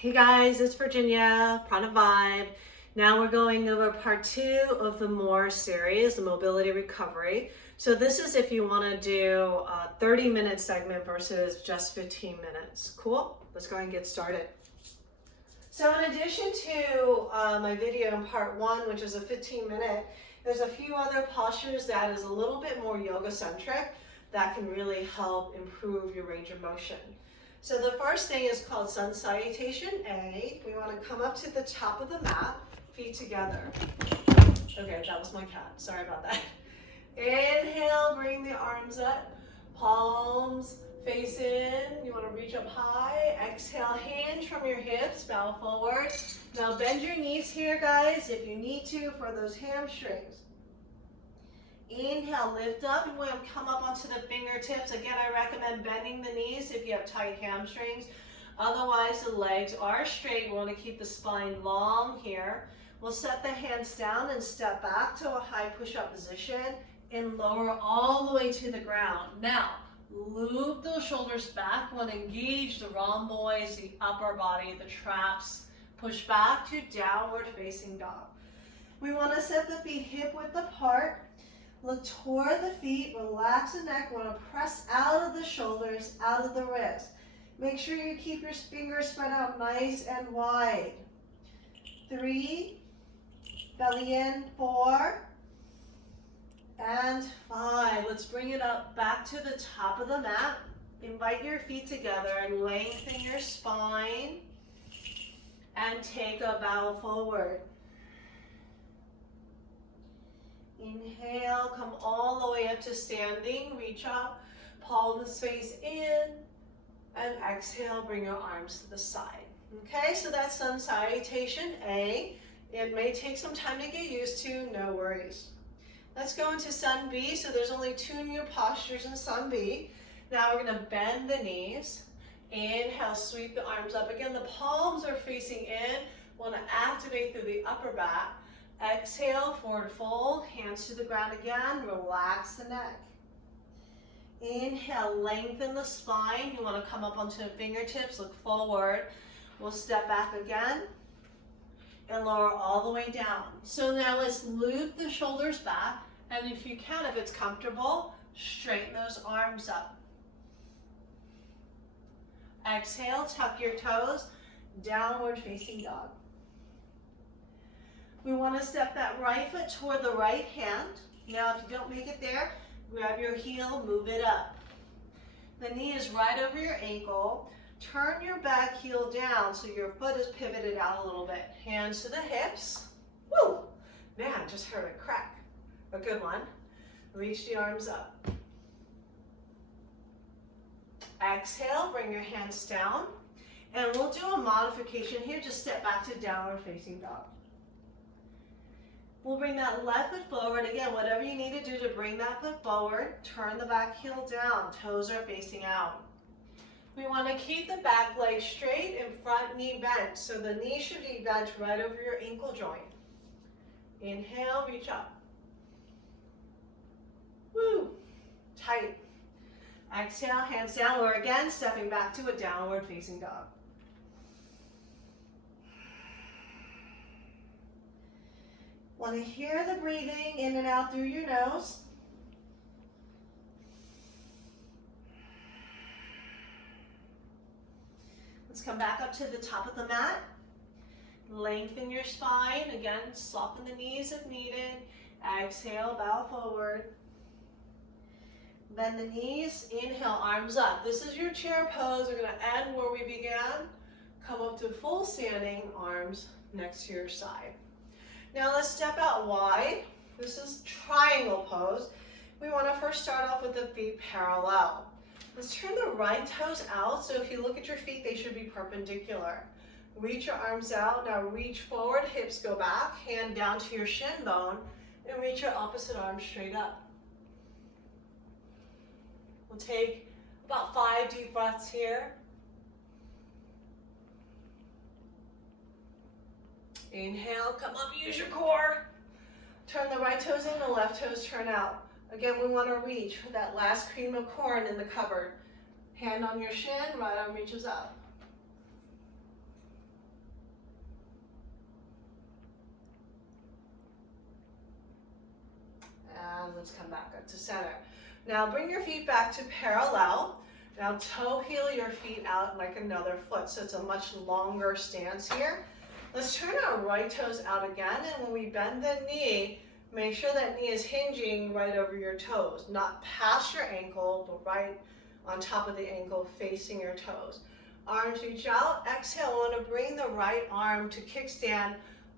Hey guys, it's Virginia, Prana Vibe. Now we're going over part 2 of the Mo+Re series, the mobility recovery. So this is if you want to do a 30-minute segment versus just 15 minutes. Cool? Let's go and get started. So in addition to my video in part 1, which is a 15-minute, there's a few other postures that is a little bit more yoga-centric that can really help improve your range of motion. So the first thing is called sun salutation A. We want to come up to the top of the mat, feet together. Okay, that was my cat. Sorry about that. Inhale, bring the arms up, palms face in. You want to reach up high. Exhale, hinge from your hips, bow forward. Now bend your knees here, guys, if you need to, for those hamstrings. Inhale, lift up. You want to come up onto the fingertips. Again, I recommend bending the knees if you have tight hamstrings. Otherwise, the legs are straight. We want to keep the spine long here. We'll set the hands down and step back to a high push-up position and lower all the way to the ground. Now, loop those shoulders back. We want to engage the rhomboids, the upper body, the traps. Push back to downward facing dog. We want to set the feet hip width apart. Look toward the feet, relax the neck. Want to press out of the shoulders, out of the wrist. Make sure you keep your fingers spread out nice and wide. 3, belly in, 4, and 5. Let's bring it up back to the top of the mat. Invite your feet together and lengthen your spine and take a bow forward. Inhale, come all the way up to standing, reach up, palms face in, and exhale, bring your arms to the side. Okay, so that's sun salutation A. It may take some time to get used to, no worries. Let's go into sun B. So there's only 2 new postures in sun B. Now we're gonna bend the knees. Inhale, sweep the arms up. Again, the palms are facing in. Wanna activate through the upper back. Exhale, forward fold, hands to the ground again, relax the neck. Inhale, lengthen the spine. You want to come up onto the fingertips, look forward. We'll step back again and lower all the way down. So now let's loop the shoulders back, and if you can, if it's comfortable, straighten those arms up. Exhale, tuck your toes, downward facing dog. We want to step that right foot toward the right hand. Now, if you don't make it there, grab your heel, move it up. The knee is right over your ankle. Turn your back heel down so your foot is pivoted out a little bit. Hands to the hips. Woo! Man, just heard it crack. A good one. Reach the arms up. Exhale, bring your hands down. And we'll do a modification here. Just step back to downward facing dog. We'll bring that left foot forward. Again, whatever you need to do to bring that foot forward, turn the back heel down. Toes are facing out. We want to keep the back leg straight and front knee bent. So the knee should be bent right over your ankle joint. Inhale, reach up. Woo! Tight. Exhale, hands down. We're again stepping back to a downward facing dog. Want to hear the breathing in and out through your nose. Let's come back up to the top of the mat. Lengthen your spine. Again, soften the knees if needed. Exhale, bow forward. Bend the knees. Inhale, arms up. This is your chair pose. We're going to end where we began. Come up to full standing, arms next to your side. Now let's step out wide. This is triangle pose. We want to first start off with the feet parallel. Let's turn the right toes out. So if you look at your feet, they should be perpendicular. Reach your arms out. Now reach forward, hips go back, hand down to your shin bone, and reach your opposite arm straight up. We'll take about 5 deep breaths here. Inhale, come up, use your core. Turn the right toes in, the left toes turn out. Again, we want to reach for that last cream of corn in the cupboard. Hand on your shin, right arm reaches up. And let's come back up to center. Now bring your feet back to parallel. Now toe heel your feet out like another foot, so it's a much longer stance here. Let's turn our right toes out again, and when we bend the knee, make sure that knee is hinging right over your toes, not past your ankle, but right on top of the ankle, facing your toes. Arms reach out. Exhale, I want to bring the right arm to kickstand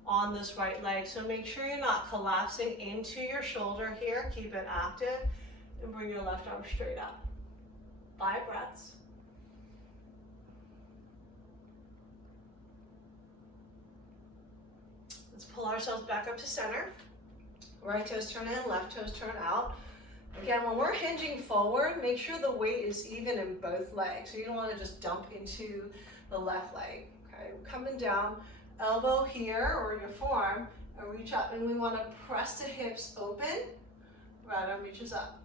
on this right leg. So make sure you're not collapsing into your shoulder here. Keep it active. And bring your left arm straight up. 5 breaths. Let's pull ourselves back up to center. Right toes turn in, left toes turn out. Again, when we're hinging forward, make sure the weight is even in both legs. So you don't want to just dump into the left leg. Okay, we're coming down, elbow here or your forearm, and reach up. And we want to press the hips open. Right arm reaches up.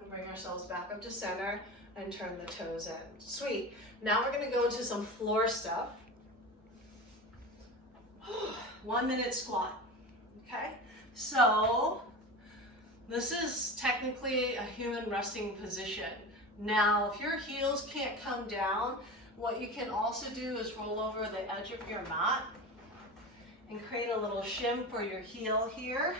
And bring ourselves back up to center and turn the toes in. Sweet. Now we're going to go into some floor stuff. 1 minute squat. Okay, so this is technically a human resting position. Now, if your heels can't come down, what you can also do is roll over the edge of your mat and create a little shim for your heel here,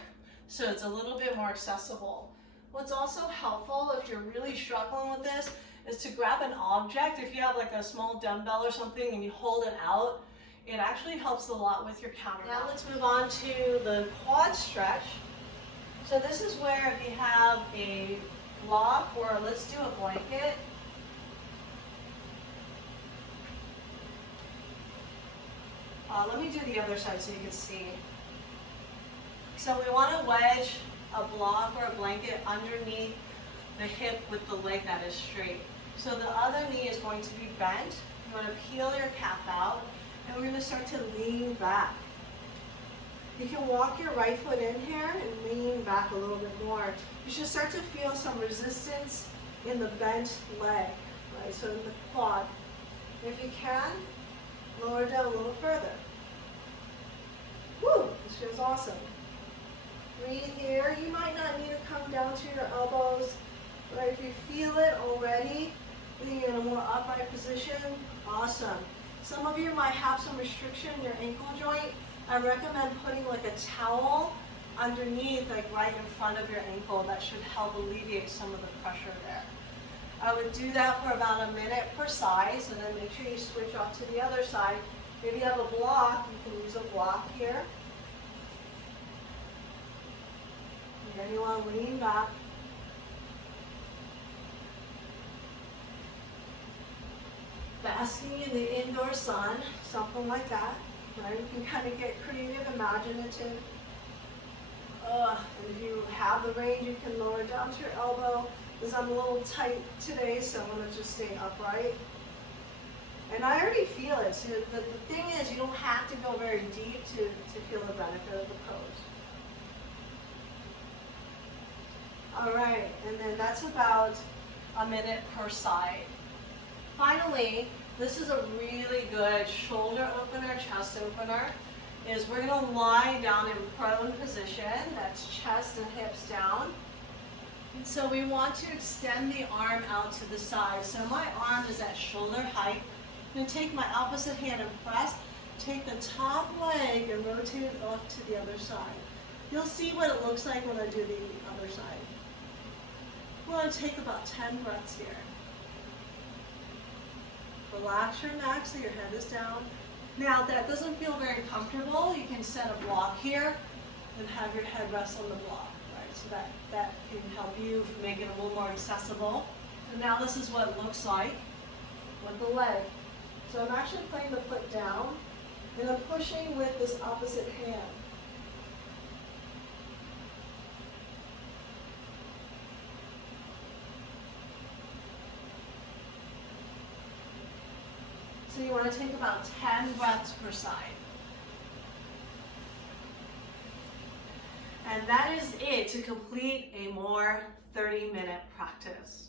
so it's a little bit more accessible. What's also helpful if you're really struggling with this is to grab an object. If you have like a small dumbbell or something and you hold it out, it actually helps a lot with your counterbalance. Now let's move on to the quad stretch. So this is where if you have a block, or let's do a blanket. Let me do the other side so you can see. So we want to wedge a block or a blanket underneath the hip with the leg that is straight. So the other knee is going to be bent. You want to peel your calf out. And we're going to start to lean back. You can walk your right foot in here and lean back a little bit more. You should start to feel some resistance in the bent leg, right? So in the quad. If you can, lower down a little further. Woo, this feels awesome. Breathe here. You might not need to come down to your elbows, but if you feel it already, being in a more upright position, awesome. Some of you might have some restriction in your ankle joint. I recommend putting like a towel underneath, like right in front of your ankle. That should help alleviate some of the pressure there. I would do that for about a minute per side, so then make sure you switch off to the other side. If you have a block, you can use a block here. And then you want to lean back. Basking in the indoor sun, something like that, right? You can kind of get creative, imaginative. And if you have the range, you can lower down to your elbow. Because I'm a little tight today, so I'm going to just stay upright. And I already feel it. So the thing is, you don't have to go very deep to feel the benefit of the pose. All right, and then that's about a minute per side. Finally, this is a really good shoulder opener, chest opener, is we're going to lie down in prone position. That's chest and hips down. And so we want to extend the arm out to the side. So my arm is at shoulder height. I'm going to take my opposite hand and press. Take the top leg and rotate it off to the other side. You'll see what it looks like when I do the other side. We're going to take about 10 breaths here. Relax your neck so your head is down. Now, if that doesn't feel very comfortable, you can set a block here and have your head rest on the block, right? So that can help you make it a little more accessible. And now this is what it looks like with the leg. So I'm actually putting the foot down and I'm pushing with this opposite hand. So you want to take about 10 breaths per side. And that is it to complete a more 30-minute practice.